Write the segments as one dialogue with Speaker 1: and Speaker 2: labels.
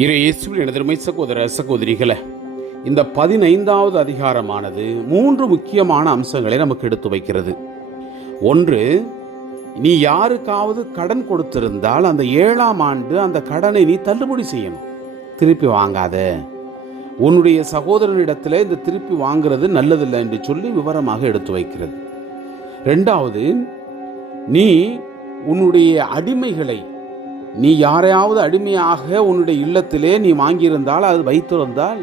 Speaker 1: இரு இயேசுவில் எனதருமை சகோதர சகோதரிகளை இந்த பதினைந்தாவது அதிகாரமானது மூன்று முக்கியமான அம்சங்களை நமக்கு எடுத்து வைக்கிறது. ஒன்று நீ யாருக்காவது கடன் கொடுத்திருந்தால் அந்த ஏழாம் ஆண்டு அந்த கடனை நீ தள்ளுபடி செய்யணும். திருப்பி வாங்காத. உன்னுடைய சகோதரனிடத்தில் இந்த திருப்பி வாங்குறது நல்லதில்லை என்று சொல்லி விவரமாக எடுத்து வைக்கிறது. ரெண்டாவது நீ உன்னுடைய அடிமைகளை நீ யாரையாவது அடிமையாக உன்னுடைய இல்லத்திலே நீ வாங்கியிருந்தால் அது வைத்திருந்தால்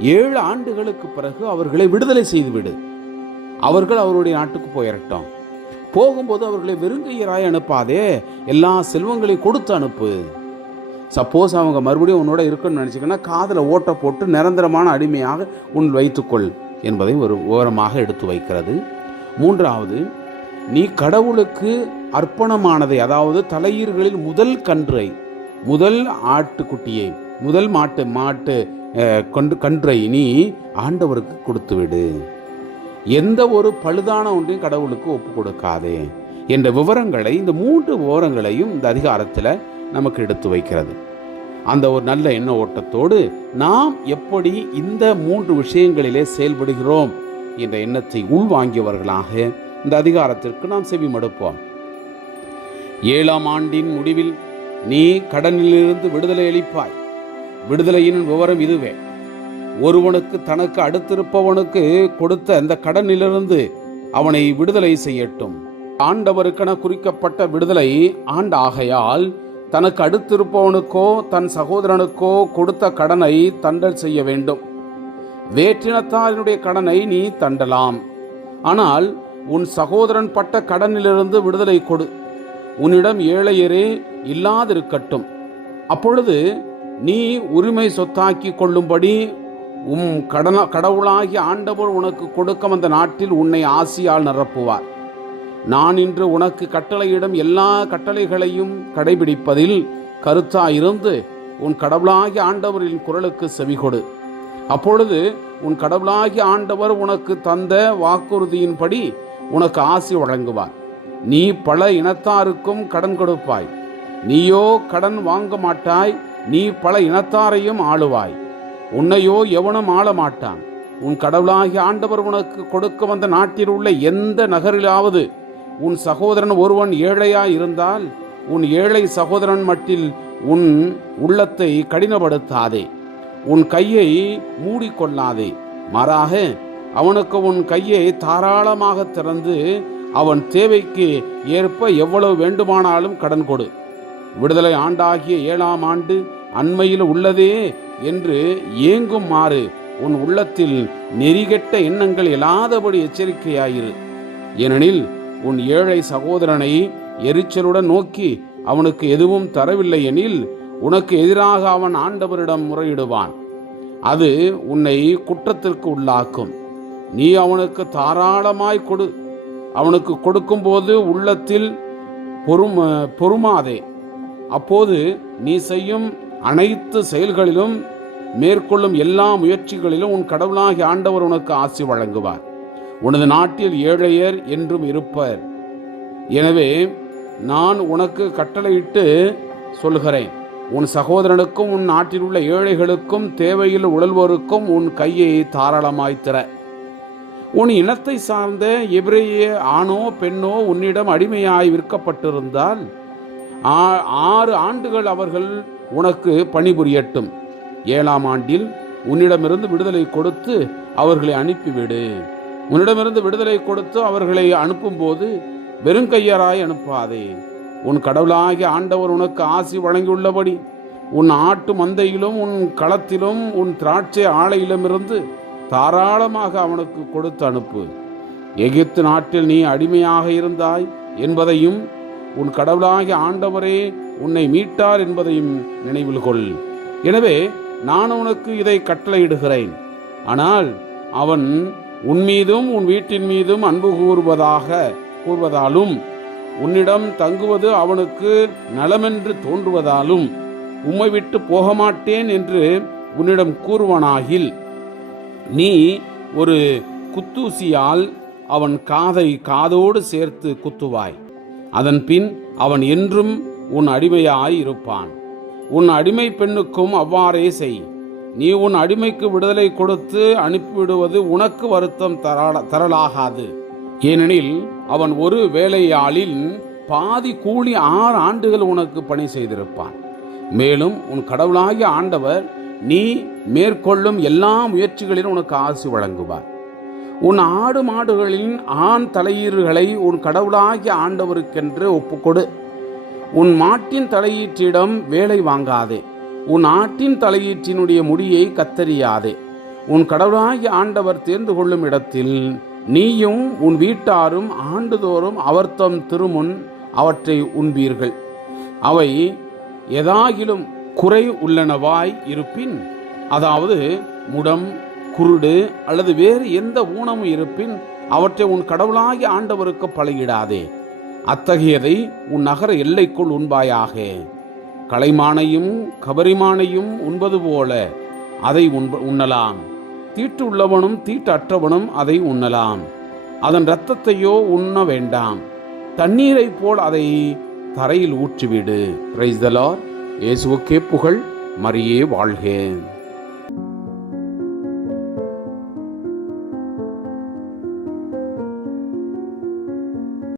Speaker 1: ஏழு ஆண்டுகளுக்கு பிறகு அவர்களை விடுதலை செய்துவிடு. அவர்கள் அவருடைய நாட்டுக்கு போயிரட்டும். போகும்போது அவர்களை வெறுங்கையராய் அனுப்பாதே. எல்லா செல்வங்களையும் கொடுத்து அனுப்பு. சப்போஸ் அவங்க மறுபடியும் உன்னோட இருக்குன்னு நினச்சிக்கன்னா காதில் ஓட்டை போட்டு நிரந்தரமான அடிமையாக உன் வைத்துக்கொள் என்பதை ஒரு ஓரமாக எடுத்து வைக்கிறது. மூன்றாவது நீ கடவுளுக்கு அர்ப்பணமானதை அதாவது தலையீர்களில் முதல் கன்றை முதல் ஆட்டுக்குட்டியை முதல் மாட்டு மாட்டு கொண்டு கன்றை நீ ஆண்டவருக்கு கொடுத்துவிடு எந்த ஒரு பழுதான ஒன்றையும் கடவுளுக்கு ஒப்பு கொடுக்காதே என்ற விவரங்களை இந்த மூன்று விவரங்களையும் இந்த அதிகாரத்தில் நமக்கு எடுத்து வைக்கிறது. அந்த ஒரு நல்ல எண்ண ஓட்டத்தோடு நாம் எப்படி இந்த மூன்று விஷயங்களிலே செயல்படுகிறோம் என்ற எண்ணத்தை உள்வாங்கியவர்களாக இந்த அதிகாரத்திற்கு நாம் செவி மடுப்போம் ஏழாம் ஆண்டின் முடிவில் நீ கடனிலிருந்து விடுதலை அளிப்பாய். விடுதலையின் விவரம் இதுவே. ஒருவனுக்கு தனக்கு அடுத்திருப்பவனுக்கு கொடுத்த அந்த கடனிலிருந்து அவனை விடுதலை செய்யட்டும். ஆண்டவருக்கென குறிக்கப்பட்ட விடுதலை ஆண்டாகையால் தனக்கு அடுத்திருப்பவனுக்கோ தன் சகோதரனுக்கோ கொடுத்த கடனை தண்டல் செய்ய வேண்டும். வேற்றினத்தாரினுடைய கடனை நீ தண்டலாம். ஆனால் உன் சகோதரன் பட்ட கடனிலிருந்து விடுதலை கொடு. உன்னிடம் ஏழையரே இல்லாதிருக்கட்டும். அப்பொழுது நீ உரிமை சொத்தாக்கி கொள்ளும்படி உம் கடன கடவுளாகி ஆண்டவர் உனக்கு கொடுக்கும் அந்த நாட்டில் உன்னை ஆசியால் நிரப்புவார். நான் இன்று உனக்கு கட்டளையிடும் எல்லா கட்டளைகளையும் கடைபிடிப்பதில் கருத்தாயிருந்து உன் கடவுளாகி ஆண்டவரின் குரலுக்கு செவிகொடு. அப்பொழுது உன் கடவுளாகி ஆண்டவர் உனக்கு தந்த வாக்குறுதியின்படி உனக்கு ஆசி வழங்குவார். நீ பல இனத்தாருக்கும் கடன் கொடுப்பாய். நீயோ கடன் வாங்க மாட்டாய். நீ பல இனத்தாரையும் ஆளுவாய். உன்னையோ எவனும் ஆள மாட்டான் உன் கடவுளாகிய ஆண்டவர் உனக்கு கொடுக்க வந்த நாட்டில் உள்ள எந்த நகரிலாவது உன் சகோதரன் ஒருவன் ஏழையாய் இருந்தால் உன் ஏழை சகோதரன் மட்டில் உன் உள்ளத்தை கடினப்படுத்தாதே. உன் கையை மூடிக்கொள்ளாதே. மாறாக அவனுக்கு உன் கையை தாராளமாக திறந்து அவன் தேவைக்கு ஏற்ப எவ்வளவு வேண்டுமானாலும் கடன் கொடு. விடுதலை ஆண்டாகிய ஏழாம் ஆண்டு அண்மையில் உள்ளதே என்று ஏங்குமாறு உன் உள்ளத்தில் நெறிகெட்ட எண்ணங்கள் இல்லாதபடி எச்சரிக்கையாயிரு. ஏனெனில் உன் ஏழை சகோதரனை எரிச்சலுடன் நோக்கி அவனுக்கு எதுவும் தரவில்லை எனில் உனக்கு எதிராக அவன் ஆண்டவரிடம் முறையிடுவான். அது உன்னை குற்றத்திற்கு உள்ளாக்கும். நீ அவனுக்கு தாராளமாய் கொடு. அவனுக்கு கொடுக்கும்போது உள்ளத்தில் பொறும பொறுமாதே. அப்போது நீ செய்யும் அனைத்து செயல்களிலும் மேற்கொள்ளும் எல்லா முயற்சிகளிலும் உன் கடவுளாகி ஆண்டவர் உனக்கு ஆசி வழங்குவார். உனது நாட்டில் ஏழையர் என்றும் இருப்பர். எனவே நான் உனக்கு கட்டளையிட்டு சொல்கிறேன் உன் சகோதரனுக்கும் உன் நாட்டில் உள்ள ஏழைகளுக்கும் தேவையில் உழல்வோருக்கும் உன் கையை தாராளமாய் திற. உன் இனத்தை சார்ந்த எபிரேய ஆணோ பெண்ணோ உன்னிடம் அடிமையாய் விற்கப்பட்டிருந்தால் ஆ- ஆறு ஆண்டுகள் அவர்கள் உனக்கு பணிபுரியட்டும். ஏழாம் ஆண்டில் உன்னிடமிருந்து விடுதலை கொடுத்து அவர்களை அனுப்பிவிடு. உன்னிடமிருந்து விடுதலை கொடுத்து அவர்களை அனுப்பும்போது வெறுங்கையராய் அனுப்பாதே. உன் கடவுளாகிய ஆண்டவர் உனக்கு ஆசி வழங்கியுள்ளபடி உன் ஆட்டு மந்தையிலும் உன் களத்திலும் உன் திராட்சை ஆலையிலுமிருந்து தாராளமாக அவனுக்கு கொடுத்து அனுப்பு. எகிப்து நாட்டில் நீ அடிமையாக இருந்தாய் என்பதையும் உன் கடவுளாகிய ஆண்டவரே உன்னை மீட்டார் என்பதையும் நினைவில் கொள். எனவே நான் உனக்கு இதை கட்டளையிடுகிறேன். ஆனால் அவன் உன் மீதும் உன் வீட்டின் மீதும் அன்பு கூறுவதாக கூறுவதாலும் உன்னிடம் தங்குவது அவனுக்கு நலமென்று தோன்றுவதாலும் உம்மை விட்டு போக மாட்டேன் என்று உன்னிடம் கூறுவனாகில் நீ ஒரு குத்தூசியால் அவன் காதை காதோடு சேர்த்து குத்துவாய். அதன் பின் அவன் என்றும் உன் அடிமையாய் இருப்பான். உன் அடிமை பெண்ணுக்கும் அவ்வாறே செய். நீ உன் அடிமைக்கு விடுதலை கொடுத்து அனுப்பிவிடுவது உனக்கு வருத்தம் தரலாகாது. ஏனெனில் அவன் ஒரு வேலையாளின் பாதி கூலி ஆறு ஆண்டுகள் உனக்கு பணி செய்திருப்பான். மேலும் உன் கடவுளாகிய ஆண்டவர் நீ மேற்கொள்ளும் எல்லா முயற்சிகளிலும் உனக்கு ஆசி வழங்குவார். உன் ஆடு மாடுகளின் ஆண் தலையீறுகளை உன் கடவுளாகிய ஆண்டவருக்கென்று ஒப்புக்கொடு. உன் மாட்டின் தலையீற்றிடம் வேலை வாங்காதே. உன் ஆட்டின் தலையீற்றினுடைய முடியை கத்தறியாதே. உன் கடவுளாகிய ஆண்டவர் தேர்ந்து கொள்ளும் இடத்தில் நீயும் உன் வீட்டாரும் ஆண்டுதோறும் அவர்தம் திருமுன் அவற்றை உண்பீர்கள். அவை எதாகிலும் குறை உள்ளனவாய் இருப்பின் அதாவது முடம் குருடு அல்லது வேறு எந்த ஊனமும் இருப்பின் அவற்றை உன் கடவுளாகிய ஆண்டவருக்கு பழகிடாதே அத்தகையதை உன் நகர எல்லைக்குள் உண்பாயாக. கலைமானையும் கபரிமானையும் உண்பது போல அதை உண்ப உண்ணலாம். தீட்டு உள்ளவனும் தீட்டற்றவனும் அதை உண்ணலாம். அதன் இரத்தத்தையோ உண்ண வேண்டாம். தண்ணீரைப் போல் அதை தரையில் ஊற்றிவிடு. பிரைஸ் த லார்ட் இயேசுவுக்கே புகழ் மறியே வாழ்க.